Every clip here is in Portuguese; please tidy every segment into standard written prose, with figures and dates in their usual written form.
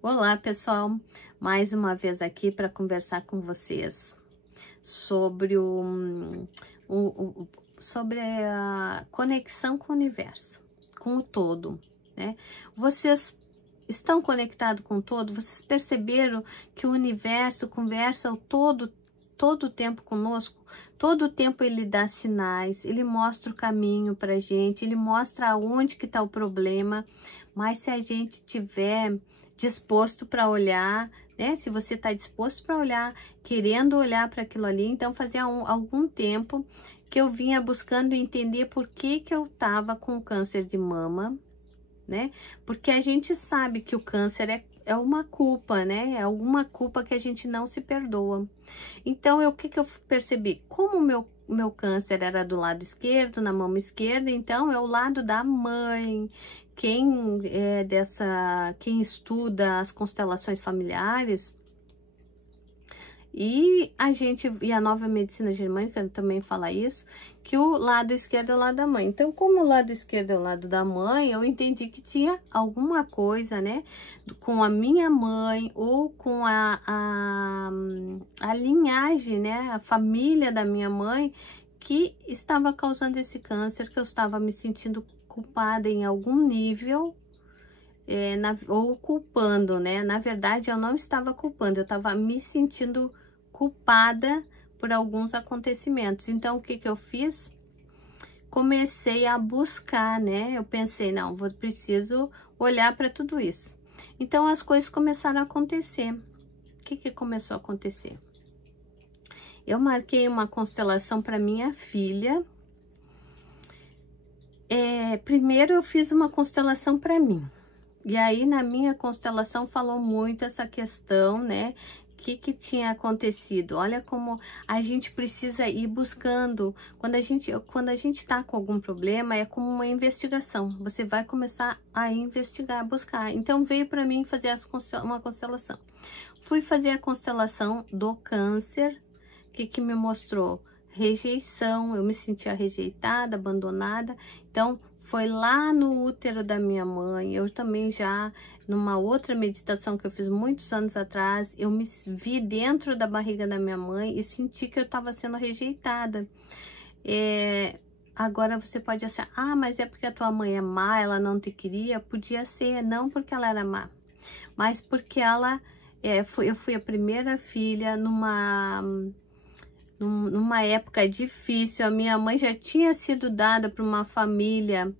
Olá, pessoal! Mais uma vez aqui para conversar com vocês sobre sobre a conexão com o universo, com o todo, né? Vocês estão conectados com o todo? Vocês perceberam que o universo conversa todo o tempo conosco? Todo o tempo ele dá sinais, ele mostra o caminho pra gente, ele mostra aonde que tá o problema, mas se a gente tiver disposto para olhar, né? Se você está disposto para olhar, querendo olhar para aquilo ali, então fazia algum tempo que eu vinha buscando entender por que eu estava com câncer de mama, né? Porque a gente sabe que o câncer é uma culpa, né? É alguma culpa que a gente não se perdoa. Então, o que eu percebi? Como o meu câncer era do lado esquerdo, na mama esquerda, então é o lado da mãe. Quem estuda as constelações familiares e a nova medicina germânica também fala isso, que o lado esquerdo é o lado da mãe. Então, como o lado esquerdo é o lado da mãe, eu entendi que tinha alguma coisa, né, com a minha mãe ou com a linhagem, né, a família da minha mãe, que estava causando esse câncer, que eu estava me sentindo culpada em algum nível, ou culpando, né? Na verdade, eu não estava culpando, eu estava me sentindo culpada por alguns acontecimentos. Então, o que eu fiz? Comecei a buscar, né? Eu pensei, não, preciso olhar para tudo isso. Então, as coisas começaram a acontecer. O que começou a acontecer? Eu marquei uma constelação para minha filha. Primeiro eu fiz uma constelação para mim. E aí na minha constelação falou muito essa questão, né? O que tinha acontecido? Olha como a gente precisa ir buscando. Quando a gente tá com algum problema, é como uma investigação. Você vai começar a investigar, buscar. Então veio para mim fazer uma constelação. Fui fazer a constelação do câncer. O que me mostrou? Rejeição, eu me sentia rejeitada, abandonada. Então, foi lá no útero da minha mãe. Eu também já, numa outra meditação que eu fiz muitos anos atrás, eu me vi dentro da barriga da minha mãe e senti que eu estava sendo rejeitada. Agora você pode achar, ah, mas é porque a tua mãe é má, ela não te queria? Podia ser, não porque ela era má, mas porque ela, eu fui a primeira filha numa época difícil. A minha mãe já tinha sido dada para uma família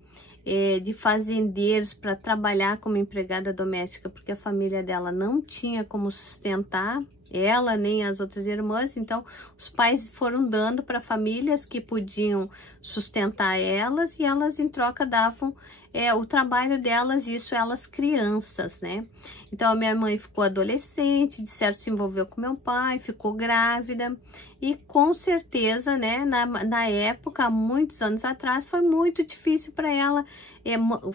de fazendeiros para trabalhar como empregada doméstica, porque a família dela não tinha como sustentar ela nem as outras irmãs. Então os pais foram dando para famílias que podiam sustentar elas, e elas em troca davam o trabalho delas, isso elas crianças, né? Então a minha mãe ficou adolescente, de certo se envolveu com meu pai, ficou grávida, e com certeza, né, na época, há muitos anos atrás, foi muito difícil para ela,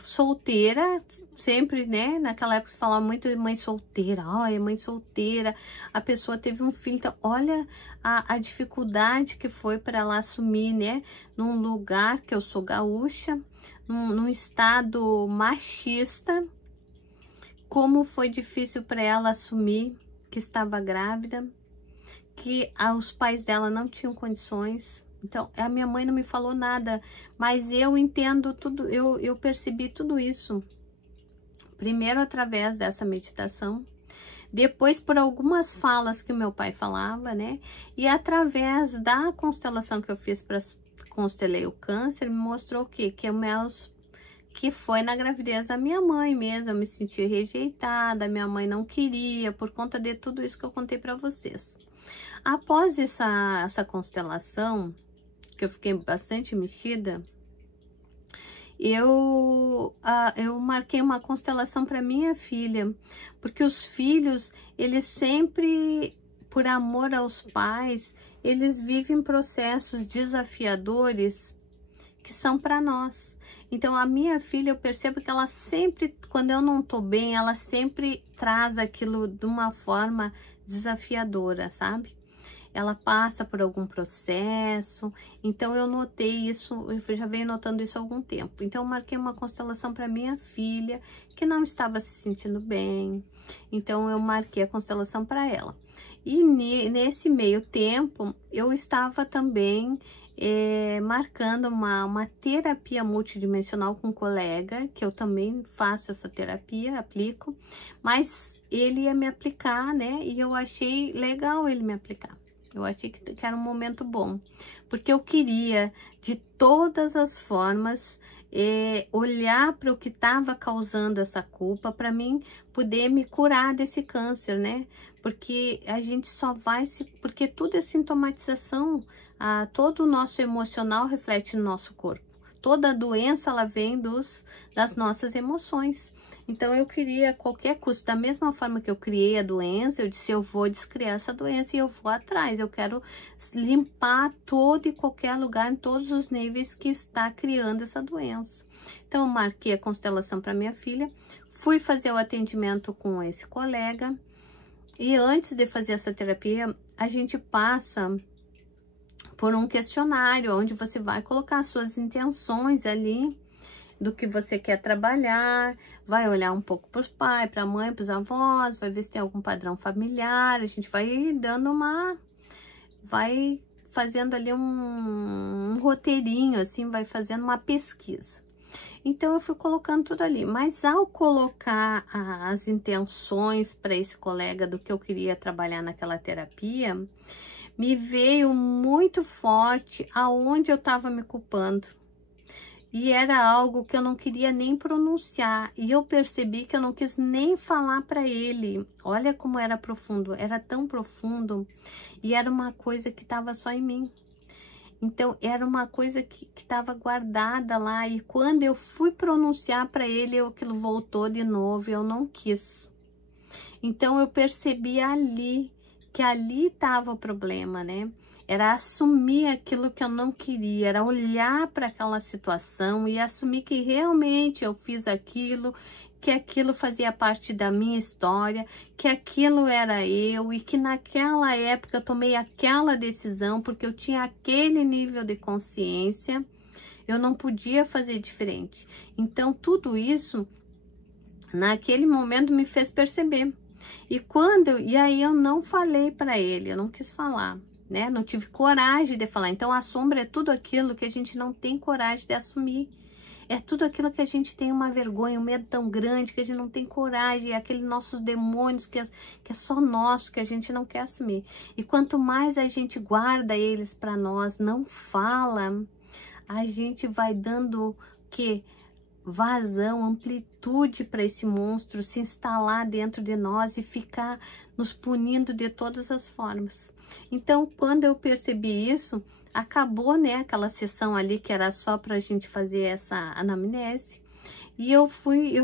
solteira, sempre, né, naquela época se falava muito de mãe solteira, ai, mãe solteira, a pessoa teve um filho. Então olha a dificuldade que foi para ela assumir, né, num lugar que eu sou gaúcha, num estado machista, como foi difícil para ela assumir que estava grávida, que os pais dela não tinham condições. Então, a minha mãe não me falou nada, mas eu entendo tudo, eu percebi tudo isso. Primeiro através dessa meditação, depois por algumas falas que o meu pai falava, né? E através da constelação que eu fiz para constelei o câncer, me mostrou o quê? Que foi na gravidez da minha mãe mesmo. Eu me senti rejeitada, minha mãe não queria, por conta de tudo isso que eu contei para vocês. Após essa constelação, que eu fiquei bastante mexida, eu marquei uma constelação para minha filha, porque os filhos, eles sempre, por amor aos pais, eles vivem processos desafiadores que são para nós. Então, a minha filha, eu percebo que ela sempre, quando eu não tô bem, ela sempre traz aquilo de uma forma desafiadora, sabe? ela passa por algum processo. Então eu notei isso, eu já venho notando isso há algum tempo. Então eu marquei uma constelação para minha filha, que não estava se sentindo bem. Então eu marquei a constelação para ela. E nesse meio tempo, eu estava também marcando uma terapia multidimensional com um colega, que eu também faço essa terapia, aplico, mas ele ia me aplicar, né? E eu achei legal ele me aplicar. Eu achei que era um momento bom, porque eu queria, de todas as formas, olhar para o que estava causando essa culpa, para mim poder me curar desse câncer, né? Porque a gente só vai porque tudo é sintomatização, todo o nosso emocional reflete no nosso corpo. Toda doença, ela vem das nossas emoções. Então, eu queria, a qualquer custo, da mesma forma que eu criei a doença, eu disse, eu vou descriar essa doença e eu vou atrás. Eu quero limpar todo e qualquer lugar, em todos os níveis que está criando essa doença. Então, eu marquei a constelação para minha filha, fui fazer o atendimento com esse colega. E antes de fazer essa terapia, a gente passa por um questionário, onde você vai colocar suas intenções ali, do que você quer trabalhar, vai olhar um pouco para os pais, para a mãe, para os avós, vai ver se tem algum padrão familiar, a gente vai dando vai fazendo ali um roteirinho, assim, vai fazendo uma pesquisa. Então, eu fui colocando tudo ali, mas ao colocar as intenções para esse colega do que eu queria trabalhar naquela terapia, me veio muito forte aonde eu estava me culpando. E era algo que eu não queria nem pronunciar. E eu percebi que eu não quis nem falar para ele. Olha como era profundo. Era tão profundo. E era uma coisa que estava só em mim. Então, era uma coisa que estava guardada lá. E quando eu fui pronunciar para ele, aquilo voltou de novo. E eu não quis. Então, eu percebi ali que ali estava o problema, né? Era assumir aquilo que eu não queria, era olhar para aquela situação e assumir que realmente eu fiz aquilo, que aquilo fazia parte da minha história, que aquilo era eu e que naquela época eu tomei aquela decisão porque eu tinha aquele nível de consciência, eu não podia fazer diferente. Então, tudo isso, naquele momento, me fez perceber. E aí eu não falei para ele, eu não quis falar. Né? Não tive coragem de falar. Então, a sombra é tudo aquilo que a gente não tem coragem de assumir. É tudo aquilo que a gente tem uma vergonha, um medo tão grande que a gente não tem coragem. É aqueles nossos demônios que é só nosso, que a gente não quer assumir. E quanto mais a gente guarda eles para nós, não fala, a gente vai dando vazão, amplitude para esse monstro se instalar dentro de nós e ficar nos punindo de todas as formas. Então, quando eu percebi isso, acabou, né, aquela sessão ali que era só para a gente fazer essa anamnese. E eu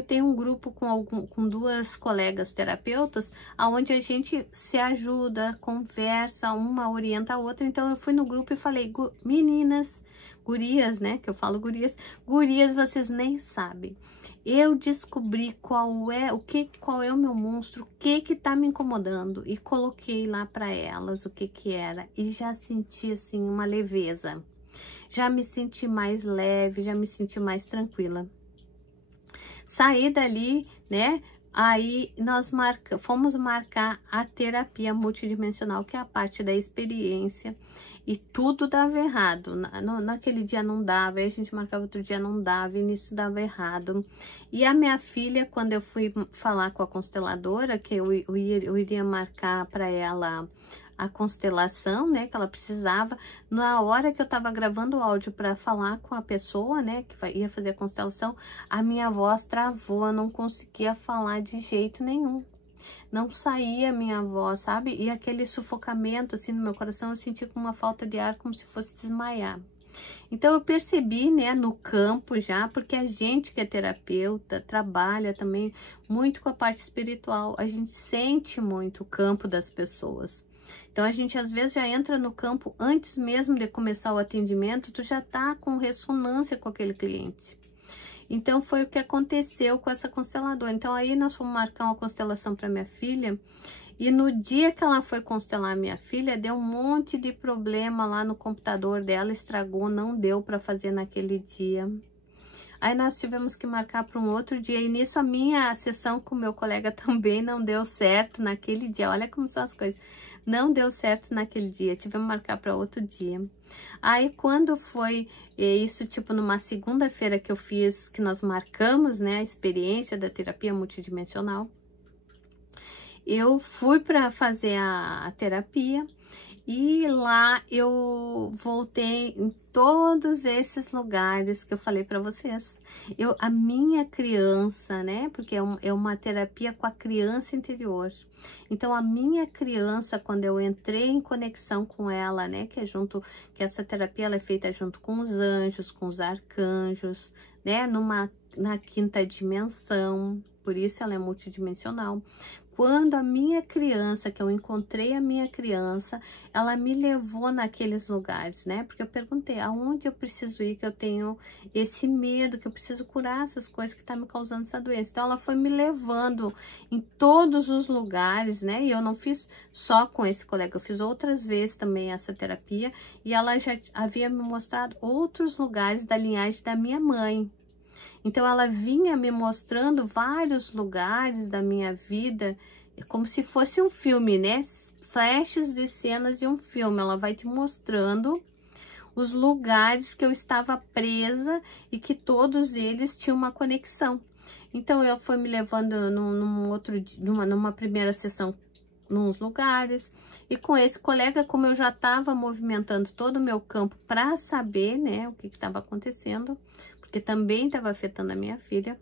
tenho um grupo com duas colegas terapeutas, onde a gente se ajuda, conversa, uma orienta a outra. Então, eu fui no grupo e falei, meninas, gurias, né, que eu falo gurias, vocês nem sabem. Eu descobri qual é o meu monstro, o que tá me incomodando e coloquei lá para elas o que era e já senti assim uma leveza. Já me senti mais leve, já me senti mais tranquila. Saí dali, né? Aí nós fomos marcar a terapia multidimensional, que é a parte da experiência. E tudo dava errado. Naquele dia não dava, aí a gente marcava outro dia não dava, e nisso dava errado. E a minha filha, quando eu fui falar com a consteladora, que eu iria marcar para ela a constelação, né, que ela precisava, na hora que eu tava gravando o áudio para falar com a pessoa, né, que ia fazer a constelação, a minha voz travou, eu não conseguia falar de jeito nenhum. Não saía a minha voz, sabe? E aquele sufocamento, assim, no meu coração, eu senti com uma falta de ar, como se fosse desmaiar. Então, eu percebi, né, no campo já, porque a gente que é terapeuta, trabalha também muito com a parte espiritual, a gente sente muito o campo das pessoas. Então, a gente às vezes já entra no campo antes mesmo de começar o atendimento, tu já tá com ressonância com aquele cliente. Então, foi o que aconteceu com essa consteladora. Então, aí nós fomos marcar uma constelação para minha filha. E no dia que ela foi constelar minha filha, deu um monte de problema lá no computador dela, estragou, não deu para fazer naquele dia. Aí nós tivemos que marcar para um outro dia, e nisso a minha sessão com o meu colega também não deu certo naquele dia. Olha como são as coisas. Não deu certo naquele dia, tivemos que marcar para outro dia. Aí quando foi isso, tipo numa segunda-feira que eu fiz, que nós marcamos, né, a experiência da terapia multidimensional, eu fui para fazer a terapia e lá eu voltei em todos esses lugares que eu falei para vocês. A minha criança, né? Porque é uma terapia com a criança interior. Então, a minha criança, quando eu entrei em conexão com ela, né? Que essa terapia ela é feita junto com os anjos, com os arcanjos, né? Na quinta dimensão. Por isso ela é multidimensional. Quando a minha criança, que eu encontrei a minha criança, ela me levou naqueles lugares, né? Porque eu perguntei, aonde eu preciso ir, que eu tenho esse medo, que eu preciso curar essas coisas que tá me causando essa doença. Então, ela foi me levando em todos os lugares, né? E eu não fiz só com esse colega, eu fiz outras vezes também essa terapia. E ela já havia me mostrado outros lugares da linhagem da minha mãe. Então, ela vinha me mostrando vários lugares da minha vida, como se fosse um filme, né? Flashes de cenas de um filme. Ela vai te mostrando os lugares que eu estava presa e que todos eles tinham uma conexão. Então, eu fui me levando numa primeira sessão nos lugares. E com esse colega, como eu já estava movimentando todo o meu campo para saber, né, o que estava acontecendo, porque também estava afetando a minha filha.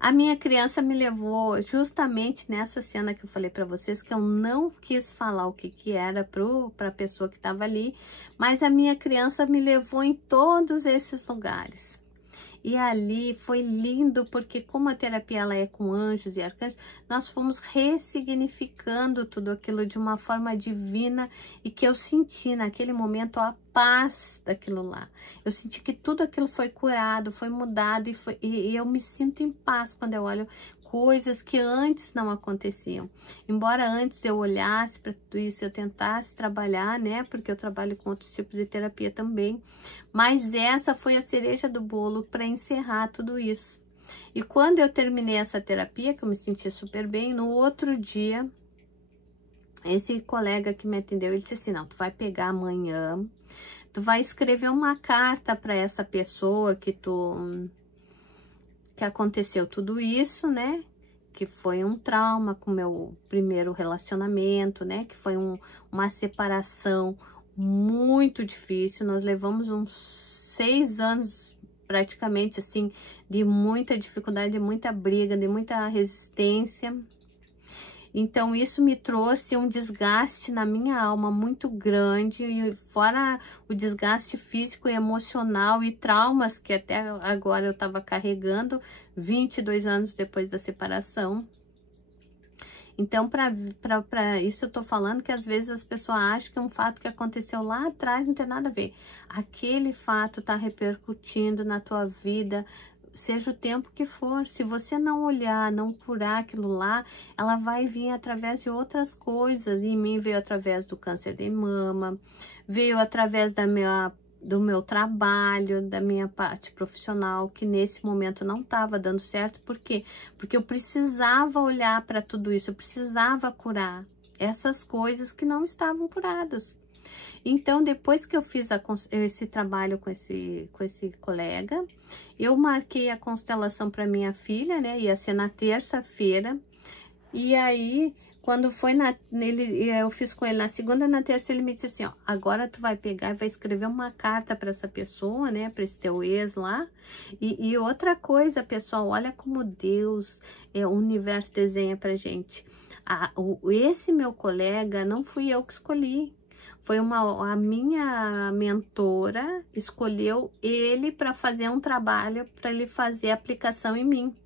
A minha criança me levou justamente nessa cena que eu falei para vocês, que eu não quis falar o que era para a pessoa que estava ali, mas a minha criança me levou em todos esses lugares. E ali foi lindo, porque como a terapia ela é com anjos e arcanjos, nós fomos ressignificando tudo aquilo de uma forma divina, e que eu senti naquele momento a paz daquilo lá. Eu senti que tudo aquilo foi curado, foi mudado, e eu me sinto em paz quando eu olho coisas que antes não aconteciam. Embora antes eu olhasse para tudo isso, eu tentasse trabalhar, né? Porque eu trabalho com outros tipos de terapia também. Mas essa foi a cereja do bolo para encerrar tudo isso. E quando eu terminei essa terapia, que eu me senti super bem, no outro dia, esse colega que me atendeu, ele disse assim, não, tu vai pegar amanhã, tu vai escrever uma carta para essa pessoa que aconteceu tudo isso, né? Que foi um trauma com o meu primeiro relacionamento, né? Que foi uma separação muito difícil. Nós levamos uns 6 anos, praticamente, assim, de muita dificuldade, de muita briga, de muita resistência. Então, isso me trouxe um desgaste na minha alma muito grande, e fora o desgaste físico e emocional e traumas que até agora eu estava carregando 22 anos depois da separação. Então, para isso eu tô falando que às vezes as pessoas acham que é um fato que aconteceu lá atrás, não tem nada a ver. Aquele fato tá repercutindo na tua vida, seja o tempo que for. Se você não olhar, não curar aquilo lá, ela vai vir através de outras coisas. E em mim veio através do câncer de mama, veio através do meu trabalho, da minha parte profissional, que nesse momento não estava dando certo. Por quê? Porque eu precisava olhar para tudo isso, eu precisava curar essas coisas que não estavam curadas. Então, depois que eu fiz esse trabalho com esse colega, eu marquei a constelação para minha filha, né? Ia ser na terça-feira. E aí, quando foi eu fiz com ele na segunda e na terça, ele me disse assim, ó, agora tu vai pegar e vai escrever uma carta para essa pessoa, né? Para esse teu ex lá. E outra coisa, pessoal, olha como Deus, o universo desenha pra gente. Esse meu colega, não fui eu que escolhi. Foi a minha mentora escolheu ele para fazer um trabalho, para ele fazer aplicação em mim.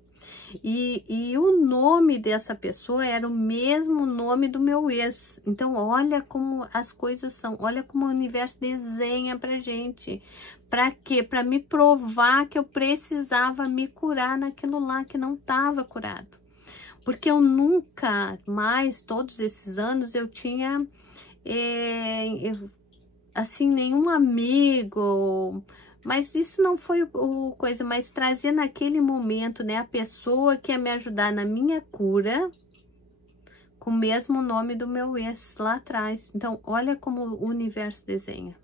E o nome dessa pessoa era o mesmo nome do meu ex. Então, olha como as coisas são, olha como o universo desenha pra gente. Pra quê? Pra me provar que eu precisava me curar naquilo lá que não estava curado. Porque eu nunca mais, todos esses anos, eu tinha, assim, nenhum amigo. Mas isso não foi o coisa, mas trazer naquele momento, né, a pessoa que ia me ajudar na minha cura, com o mesmo nome do meu ex lá atrás. Então, olha como o universo desenha.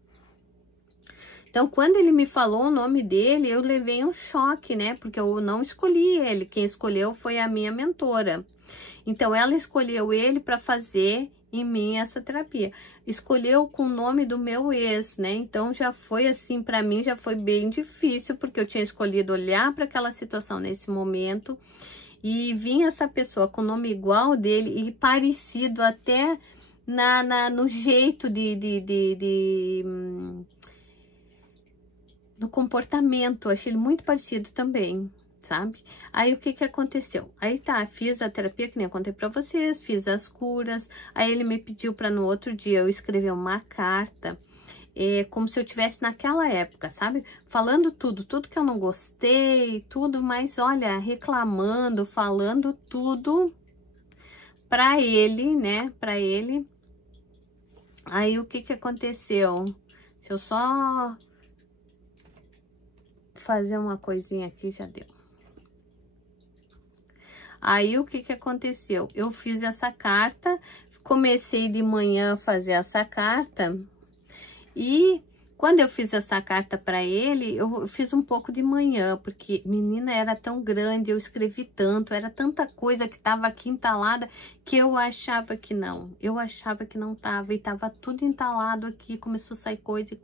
Então, quando ele me falou o nome dele, eu levei um choque, né, porque eu não escolhi ele, quem escolheu foi a minha mentora. Então, ela escolheu ele para fazer em mim essa terapia. Escolheu com o nome do meu ex, né? Então, já foi assim, para mim já foi bem difícil, porque eu tinha escolhido olhar para aquela situação nesse momento e vinha essa pessoa com o nome igual dele e parecido até no jeito no comportamento. Achei ele muito parecido também, sabe? Aí o que que aconteceu? Aí tá, fiz a terapia que nem eu contei pra vocês, fiz as curas. Aí ele me pediu pra no outro dia eu escrever uma carta, como se eu tivesse naquela época, sabe? Falando tudo que eu não gostei, tudo, mas olha, reclamando, falando tudo pra ele, né? Pra ele. Aí o que que aconteceu? Se eu só fazer uma coisinha aqui, já deu. Aí, o que que aconteceu? Eu fiz essa carta, comecei de manhã a fazer essa carta, e quando eu fiz essa carta para ele, eu fiz um pouco de manhã, porque, menina, era tão grande, eu escrevi tanto, era tanta coisa que estava aqui entalada, que eu achava que não. Eu achava que não estava, e estava tudo entalado aqui, começou a sair coisa,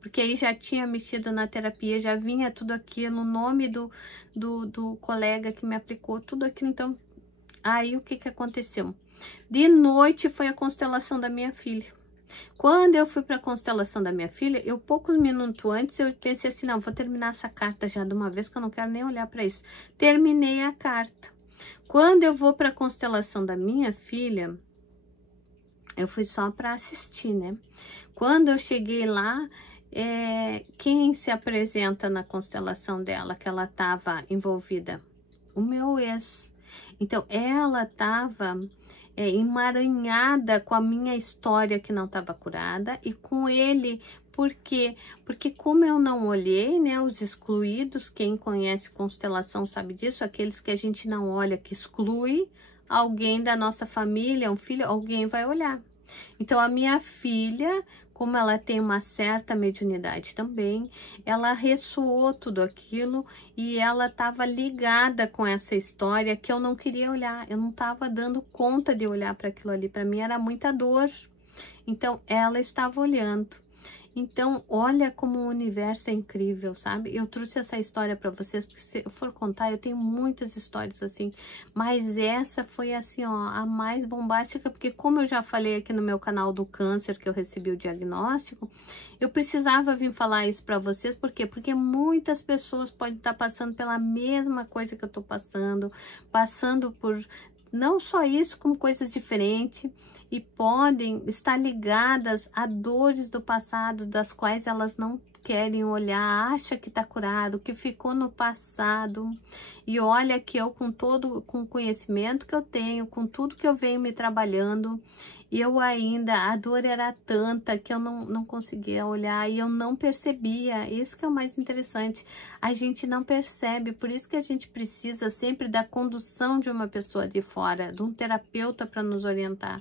porque aí já tinha mexido na terapia, já vinha tudo aquilo, o nome do colega que me aplicou, tudo aquilo. Então, aí o que que aconteceu? De noite foi a constelação da minha filha. Quando eu fui para a constelação da minha filha, eu poucos minutos antes, eu pensei assim, não, vou terminar essa carta já de uma vez, que eu não quero nem olhar para isso. Terminei a carta. Quando eu vou para a constelação da minha filha, eu fui só para assistir, né? Quando eu cheguei lá, quem se apresenta na constelação dela, que ela estava envolvida? O meu ex. Então, ela estava emaranhada com a minha história que não estava curada e com ele. Por quê? Porque como eu não olhei, né, os excluídos, quem conhece constelação sabe disso, aqueles que a gente não olha, que exclui alguém da nossa família, um filho, alguém vai olhar. Então, a minha filha, como ela tem uma certa mediunidade também, ela ressoou tudo aquilo e ela estava ligada com essa história que eu não queria olhar. Eu não estava dando conta de olhar para aquilo ali. Para mim era muita dor. Então, ela estava olhando. Então, olha como o universo é incrível, sabe? Eu trouxe essa história para vocês, porque se eu for contar, eu tenho muitas histórias assim, mas essa foi assim, ó, a mais bombástica, porque como eu já falei aqui no meu canal do câncer, que eu recebi o diagnóstico, eu precisava vir falar isso para vocês, por quê? Porque muitas pessoas podem estar passando pela mesma coisa que eu tô passando por não só isso, como coisas diferentes, e podem estar ligadas a dores do passado, das quais elas não querem olhar, acha que tá curado, que ficou no passado. E olha que eu, com o conhecimento que eu tenho, com tudo que eu venho me trabalhando, eu ainda, a dor era tanta que eu não conseguia olhar e eu não percebia. Isso que é o mais interessante, a gente não percebe, por isso que a gente precisa sempre da condução de uma pessoa de fora, de um terapeuta para nos orientar.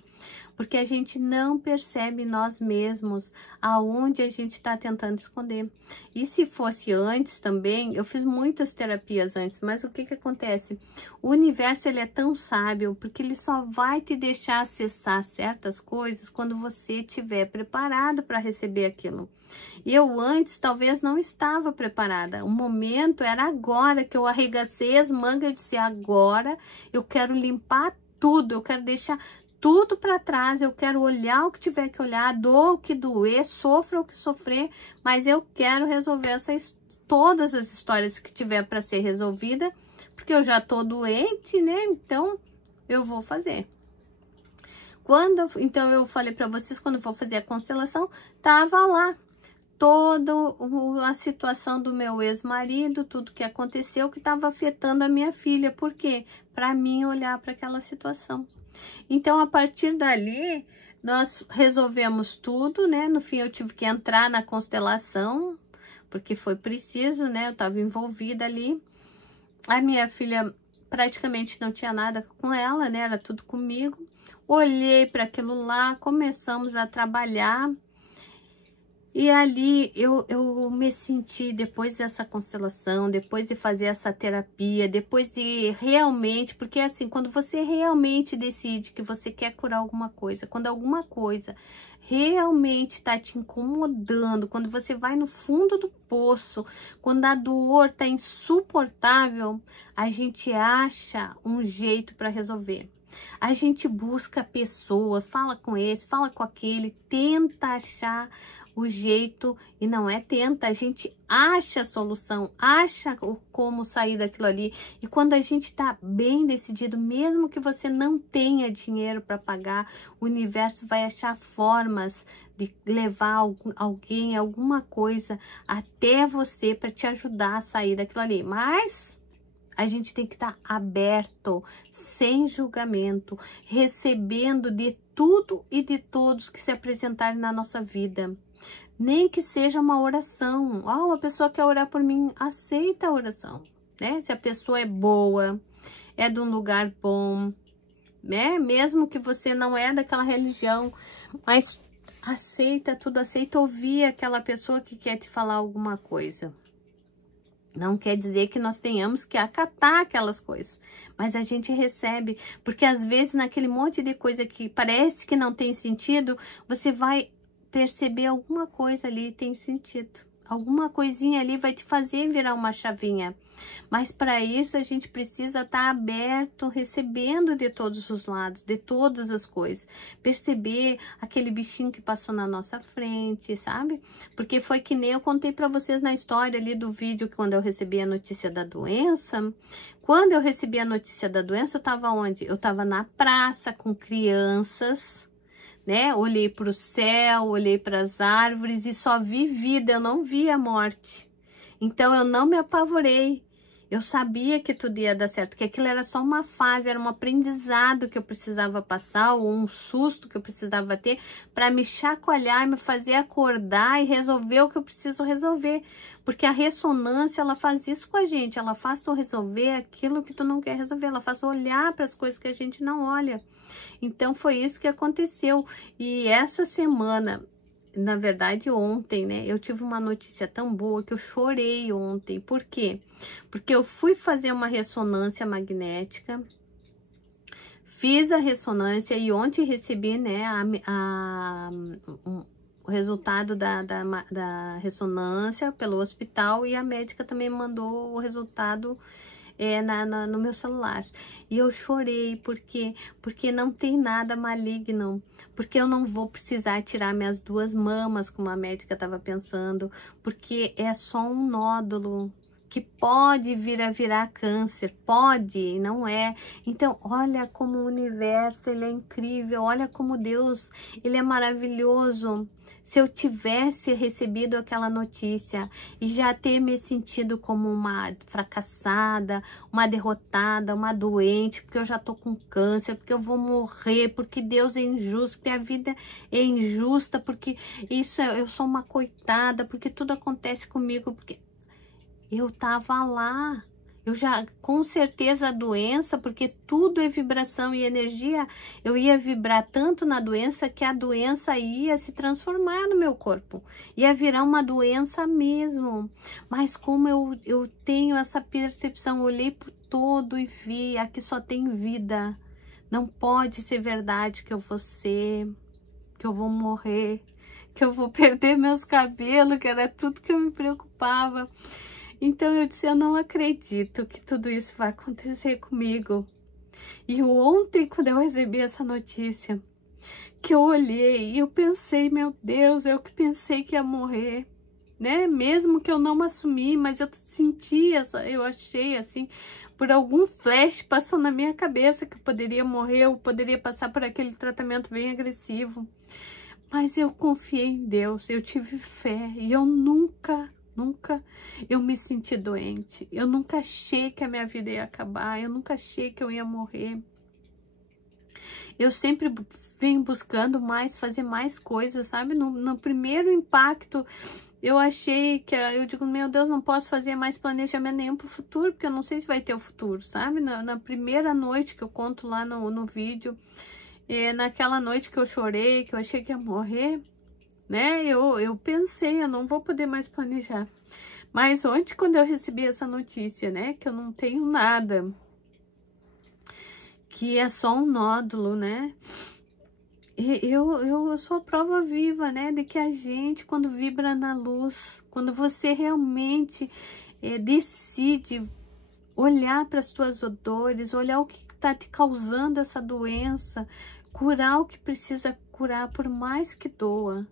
Porque a gente não percebe nós mesmos aonde a gente está tentando esconder. E se fosse antes também, eu fiz muitas terapias antes, mas o que que acontece? O universo, ele é tão sábio, porque ele só vai te deixar acessar certas coisas quando você estiver preparado para receber aquilo. Eu antes talvez não estava preparada, o momento era agora que eu arregacei as mangas, eu disse, agora eu quero limpar tudo, eu quero deixar tudo para trás, eu quero olhar o que tiver que olhar, doa o que doer, sofra o que sofrer, mas eu quero resolver todas as histórias que tiver para ser resolvida, porque eu já tô doente, né? Então, eu vou fazer. Então, eu falei para vocês, quando eu vou fazer a constelação, tava lá toda a situação do meu ex-marido, tudo que aconteceu, que estava afetando a minha filha. Por quê? Para mim olhar para aquela situação. Então, a partir dali, nós resolvemos tudo, né? No fim, eu tive que entrar na constelação, porque foi preciso, né? Eu estava envolvida ali. A minha filha praticamente não tinha nada com ela, né? Era tudo comigo. Olhei para aquilo lá, começamos a trabalhar. E ali eu me senti, depois dessa constelação, depois de fazer essa terapia, depois de realmente, porque assim, quando você realmente decide que você quer curar alguma coisa, quando alguma coisa realmente está te incomodando, quando você vai no fundo do poço, quando a dor está insuportável, a gente acha um jeito para resolver. A gente busca pessoas, fala com esse, fala com aquele, tenta achar o jeito, e não é tenta, a gente acha a solução, acha como sair daquilo ali. E quando a gente tá bem decidido, mesmo que você não tenha dinheiro para pagar, o universo vai achar formas de levar alguém, alguma coisa até você para te ajudar a sair daquilo ali. Mas a gente tem que estar aberto, sem julgamento, recebendo de tudo e de todos que se apresentarem na nossa vida. Nem que seja uma oração. Uma pessoa quer orar por mim, aceita a oração, né? Se a pessoa é boa, é de um lugar bom, né? Mesmo que você não é daquela religião, mas aceita tudo, aceita ouvir aquela pessoa que quer te falar alguma coisa. Não quer dizer que nós tenhamos que acatar aquelas coisas, mas a gente recebe, porque às vezes naquele monte de coisa que parece que não tem sentido, você vai perceber alguma coisa ali tem sentido. Alguma coisinha ali vai te fazer virar uma chavinha. Mas para isso a gente precisa estar aberto, recebendo de todos os lados, de todas as coisas. Perceber aquele bichinho que passou na nossa frente, sabe? Porque foi que nem eu contei para vocês na história ali do vídeo, quando eu recebi a notícia da doença. Quando eu recebi a notícia da doença, eu estava onde? Eu estava na praça com crianças, né? Olhei para o céu, olhei para as árvores e só vi vida, eu não vi a morte. Então eu não me apavorei. Eu sabia que tudo ia dar certo, que aquilo era só uma fase, era um aprendizado que eu precisava passar, ou um susto que eu precisava ter para me chacoalhar, me fazer acordar e resolver o que eu preciso resolver. Porque a ressonância, ela faz isso com a gente, ela faz tu resolver aquilo que tu não quer resolver, ela faz olhar para as coisas que a gente não olha. Então foi isso que aconteceu. E essa semana, na verdade ontem, né, eu tive uma notícia tão boa que eu chorei ontem. Por quê? Porque eu fui fazer uma ressonância magnética, fiz a ressonância e ontem recebi, né, o resultado da ressonância pelo hospital, e a médica também mandou o resultado no meu celular. E eu chorei porque não tem nada maligno, porque eu não vou precisar tirar minhas 2 mamas, como a médica estava pensando, porque é só um nódulo que pode vir a virar câncer, pode, não é. Então, olha como o universo, ele é incrível, olha como Deus, ele é maravilhoso. Se eu tivesse recebido aquela notícia e já ter me sentido como uma fracassada, uma derrotada, uma doente, porque eu já tô com câncer, porque eu vou morrer, porque Deus é injusto, porque a vida é injusta, porque eu sou uma coitada, porque tudo acontece comigo, porque eu tava lá. Eu já, com certeza, a doença, porque tudo é vibração e energia, eu ia vibrar tanto na doença que a doença ia se transformar no meu corpo. Ia virar uma doença mesmo. Mas como eu tenho essa percepção, eu olhei por todo e vi, aqui só tem vida. Não pode ser verdade que eu vou morrer, que eu vou perder meus cabelos, que era tudo que eu me preocupava. Então eu disse, eu não acredito que tudo isso vai acontecer comigo. E ontem, quando eu recebi essa notícia, que eu olhei e eu pensei, meu Deus, eu que pensei que ia morrer, né? Mesmo que eu não assumi, mas eu senti, eu achei assim, por algum flash passou na minha cabeça que eu poderia morrer, eu poderia passar por aquele tratamento bem agressivo. Mas eu confiei em Deus, eu tive fé e eu nunca eu me senti doente. Eu nunca achei que a minha vida ia acabar, eu nunca achei que eu ia morrer. Eu sempre venho buscando mais, fazer mais coisas, sabe? No primeiro impacto, eu achei que, eu digo, meu Deus, não posso fazer mais planejamento nenhum pro futuro, porque eu não sei se vai ter o futuro, sabe? Na primeira noite que eu conto lá no vídeo, naquela noite que eu chorei, que eu achei que ia morrer, né? Eu pensei, eu não vou poder mais planejar. Mas ontem, quando eu recebi essa notícia, né, que eu não tenho nada, que é só um nódulo, né? Eu sou a prova viva, né, de que a gente, quando vibra na luz, quando você realmente decide olhar para as suas dores, olhar o que está te causando essa doença, curar o que precisa curar, por mais que doa,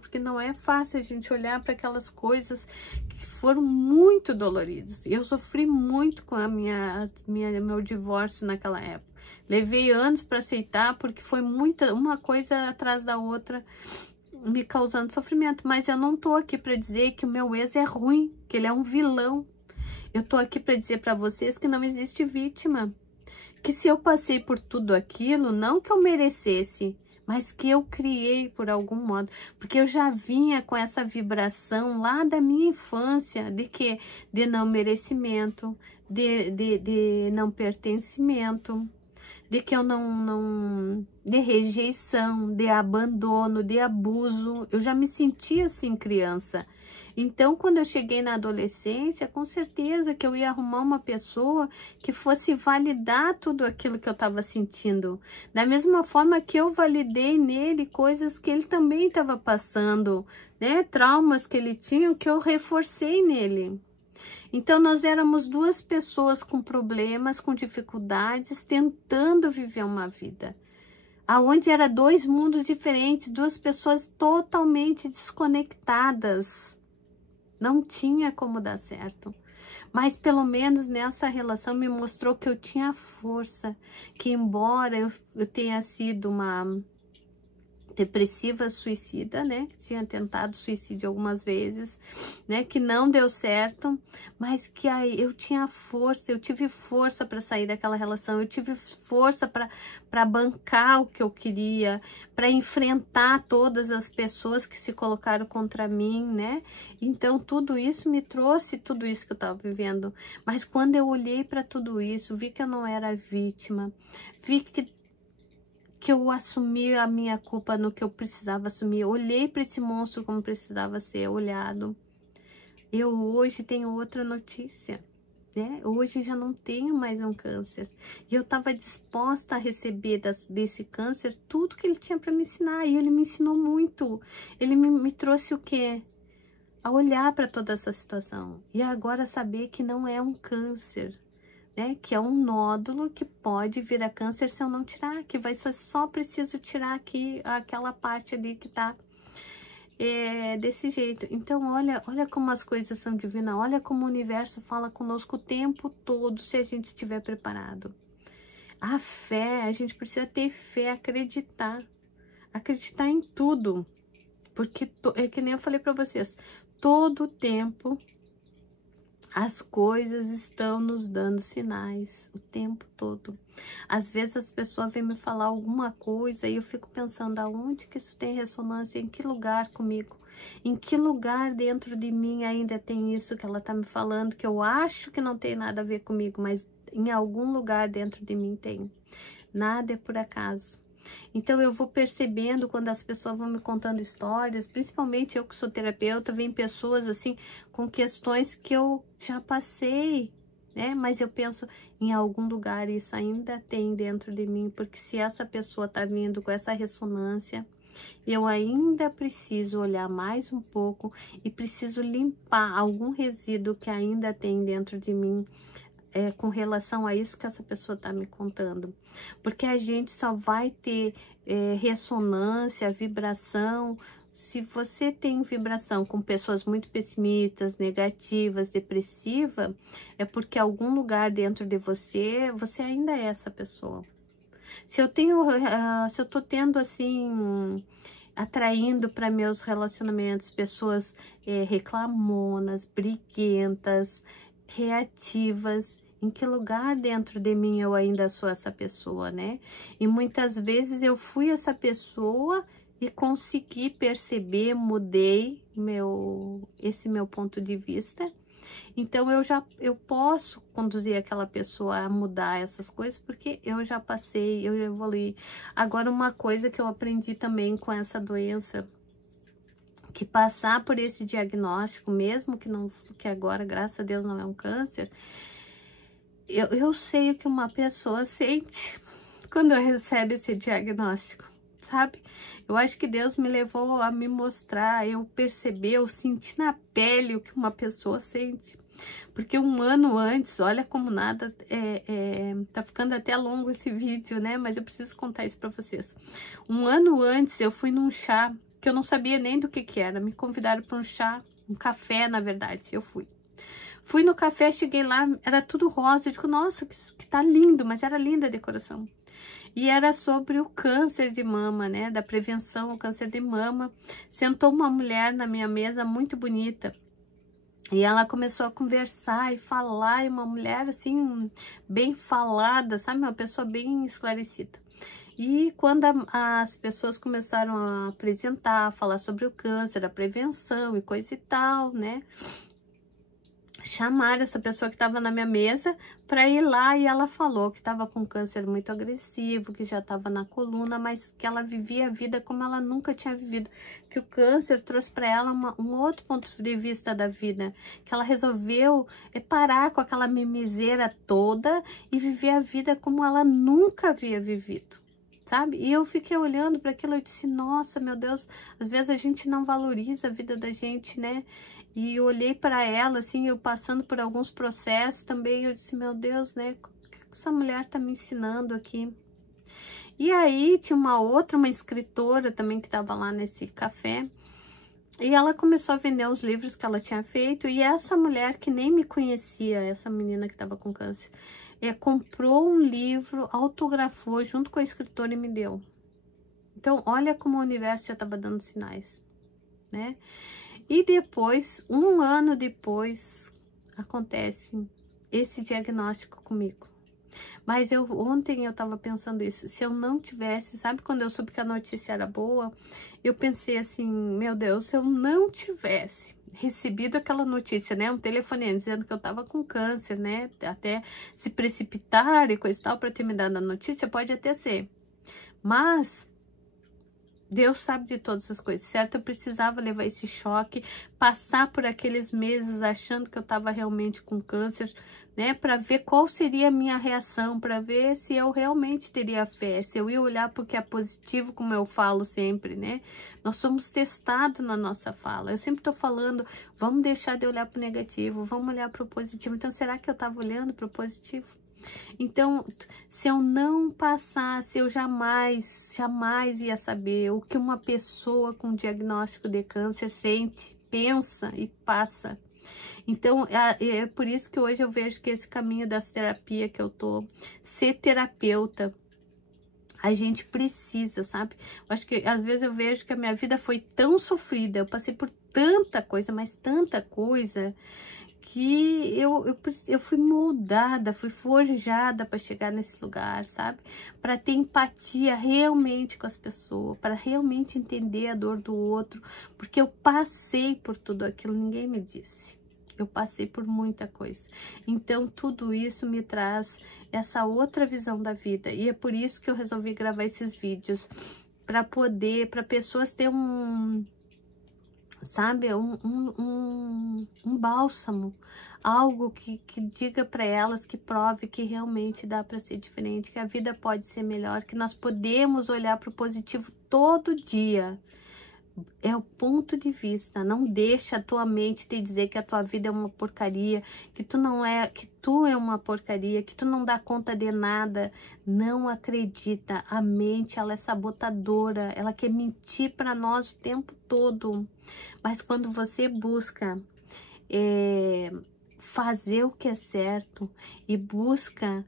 porque não é fácil a gente olhar para aquelas coisas que foram muito doloridas. Eu sofri muito com meu divórcio naquela época. Levei anos para aceitar, porque foi uma coisa atrás da outra me causando sofrimento. Mas eu não tô aqui para dizer que o meu ex é ruim, que ele é um vilão. Eu tô aqui para dizer para vocês que não existe vítima. Que se eu passei por tudo aquilo, não que eu merecesse, mas que eu criei por algum modo. Porque eu já vinha com essa vibração lá da minha infância, de quê? De não merecimento, de não pertencimento, de que eu de rejeição, de abandono, de abuso. Eu já me sentia assim criança. Então, quando eu cheguei na adolescência, com certeza que eu ia arrumar uma pessoa que fosse validar tudo aquilo que eu estava sentindo. Da mesma forma que eu validei nele coisas que ele também estava passando, né? Traumas que ele tinha, que eu reforcei nele. Então, nós éramos duas pessoas com problemas, com dificuldades, tentando viver uma vida. Aonde era dois mundos diferentes, duas pessoas totalmente desconectadas. Não tinha como dar certo. Mas pelo menos nessa relação me mostrou que eu tinha força. Que embora eu tenha sido uma depressiva suicida, né? Tinha tentado suicídio algumas vezes, né? Que não deu certo, mas que aí eu tinha força, eu tive força para sair daquela relação, eu tive força para bancar o que eu queria, para enfrentar todas as pessoas que se colocaram contra mim, né? Então tudo isso me trouxe tudo isso que eu estava vivendo. Mas quando eu olhei para tudo isso, vi que eu não era vítima, vi que eu assumi a minha culpa no que eu precisava assumir. Olhei para esse monstro como precisava ser olhado. Eu hoje tenho outra notícia, né? Hoje já não tenho mais um câncer. E eu estava disposta a receber desse câncer tudo que ele tinha para me ensinar. E ele me ensinou muito. Ele me trouxe o quê? A olhar para toda essa situação. E agora saber que não é um câncer, né, que é um nódulo que pode virar câncer se eu não tirar, que vai só preciso tirar aqui aquela parte ali que tá desse jeito. Então olha como as coisas são divinas, olha como o universo fala conosco o tempo todo, se a gente estiver preparado. A fé, a gente precisa ter fé, acreditar em tudo, porque é que nem eu falei para vocês, todo o tempo as coisas estão nos dando sinais o tempo todo. Às vezes as pessoas vêm me falar alguma coisa e eu fico pensando aonde que isso tem ressonância, em que lugar comigo, em que lugar dentro de mim ainda tem isso que ela tá me falando, que eu acho que não tem nada a ver comigo, mas em algum lugar dentro de mim tem. Nada é por acaso. Então eu vou percebendo quando as pessoas vão me contando histórias, principalmente eu que sou terapeuta, vem pessoas assim com questões que eu já passei, né? Mas eu penso, em algum lugar isso ainda tem dentro de mim, porque se essa pessoa tá vindo com essa ressonância, eu ainda preciso olhar mais um pouco e preciso limpar algum resíduo que ainda tem dentro de mim, com relação a isso que essa pessoa está me contando. Porque a gente só vai ter ressonância, vibração se você tem vibração com pessoas muito pessimistas, negativas, depressivas, é porque algum lugar dentro de você, você ainda é essa pessoa. Se eu tô tendo assim, atraindo para meus relacionamentos pessoas reclamonas, briguentas, reativas, em que lugar dentro de mim eu ainda sou essa pessoa, né? E muitas vezes eu fui essa pessoa e consegui perceber, mudei esse meu ponto de vista. Então eu posso conduzir aquela pessoa a mudar essas coisas, porque eu já passei, eu já evoluí. Agora, uma coisa que eu aprendi também com essa doença, que passar por esse diagnóstico, mesmo que agora, graças a Deus, não é um câncer, eu sei o que uma pessoa sente quando recebe esse diagnóstico, sabe? Eu acho que Deus me levou a me mostrar, eu perceber, eu senti na pele o que uma pessoa sente. Porque um ano antes, olha como nada, tá ficando até longo esse vídeo, né? Mas eu preciso contar isso pra vocês. Um ano antes, eu fui num chá, que eu não sabia nem do que era. Me convidaram para um chá, um café, na verdade, eu fui. Fui no café, cheguei lá, era tudo rosa. Eu digo, nossa, que tá lindo, mas era linda a decoração. E era sobre o câncer de mama, né? Da prevenção ao câncer de mama. Sentou uma mulher na minha mesa muito bonita. E ela começou a conversar e falar. E uma mulher, assim, bem falada, sabe? Uma pessoa bem esclarecida. E quando as pessoas começaram a apresentar, falar sobre o câncer, a prevenção e coisa e tal, né? Chamaram essa pessoa que estava na minha mesa para ir lá, e ela falou que estava com câncer muito agressivo, que já estava na coluna, mas que ela vivia a vida como ela nunca tinha vivido, que o câncer trouxe para ela um outro ponto de vista da vida, que ela resolveu parar com aquela mimiseira toda e viver a vida como ela nunca havia vivido, sabe? E eu fiquei olhando para aquilo e disse, nossa, meu Deus, às vezes a gente não valoriza a vida da gente, né? E eu olhei para ela, assim, eu passando por alguns processos também, eu disse, meu Deus, né? O que essa mulher tá me ensinando aqui? E aí tinha uma escritora também que estava lá nesse café, e ela começou a vender os livros que ela tinha feito, e essa mulher que nem me conhecia, essa menina que estava com câncer, comprou um livro, autografou junto com a escritora e me deu. Então, olha como o universo já estava dando sinais, né? E depois, um ano depois, acontece esse diagnóstico comigo. Mas ontem eu tava pensando isso, se eu não tivesse, sabe quando eu soube que a notícia era boa, eu pensei assim, meu Deus, se eu não tivesse recebido aquela notícia, né, um telefonema dizendo que eu tava com câncer, né, até se precipitar e coisa e tal para ter me dado a notícia, pode até ser, mas Deus sabe de todas as coisas, certo? Eu precisava levar esse choque, passar por aqueles meses achando que eu estava realmente com câncer, né? Para ver qual seria a minha reação, para ver se eu realmente teria fé, se eu ia olhar porque é positivo, como eu falo sempre, né? Nós somos testados na nossa fala. Eu sempre estou falando, vamos deixar de olhar para o negativo, vamos olhar para o positivo. Então, será que eu estava olhando para o positivo? Então, se eu não passasse, eu jamais ia saber o que uma pessoa com diagnóstico de câncer sente, pensa e passa. Então, é por isso que hoje eu vejo que esse caminho das terapias que eu tô, ser terapeuta, a gente precisa, sabe? Eu acho que às vezes eu vejo que a minha vida foi tão sofrida, eu passei por tanta coisa, mas tanta coisa, que eu fui moldada, fui forjada para chegar nesse lugar, sabe? Para ter empatia realmente com as pessoas, para realmente entender a dor do outro, porque eu passei por tudo aquilo, ninguém me disse. Eu passei por muita coisa. Então, tudo isso me traz essa outra visão da vida. E é por isso que eu resolvi gravar esses vídeos, para pessoas terem sabe, um bálsamo, algo que diga para elas, que prove que realmente dá para ser diferente, que a vida pode ser melhor, que nós podemos olhar para o positivo todo dia, É o ponto de vista. Não deixa a tua mente te dizer que a tua vida é uma porcaria, que tu não é, que tu é uma porcaria, que tu não dá conta de nada. Não acredita. A mente, ela é sabotadora, ela quer mentir para nós o tempo todo. Mas quando você busca fazer o que é certo e busca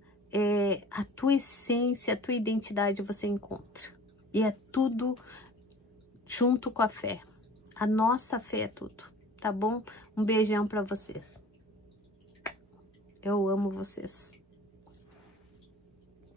a tua essência, a tua identidade, você encontra. E é tudo junto com a fé. A nossa fé é tudo, tá bom? Um beijão pra vocês. Eu amo vocês.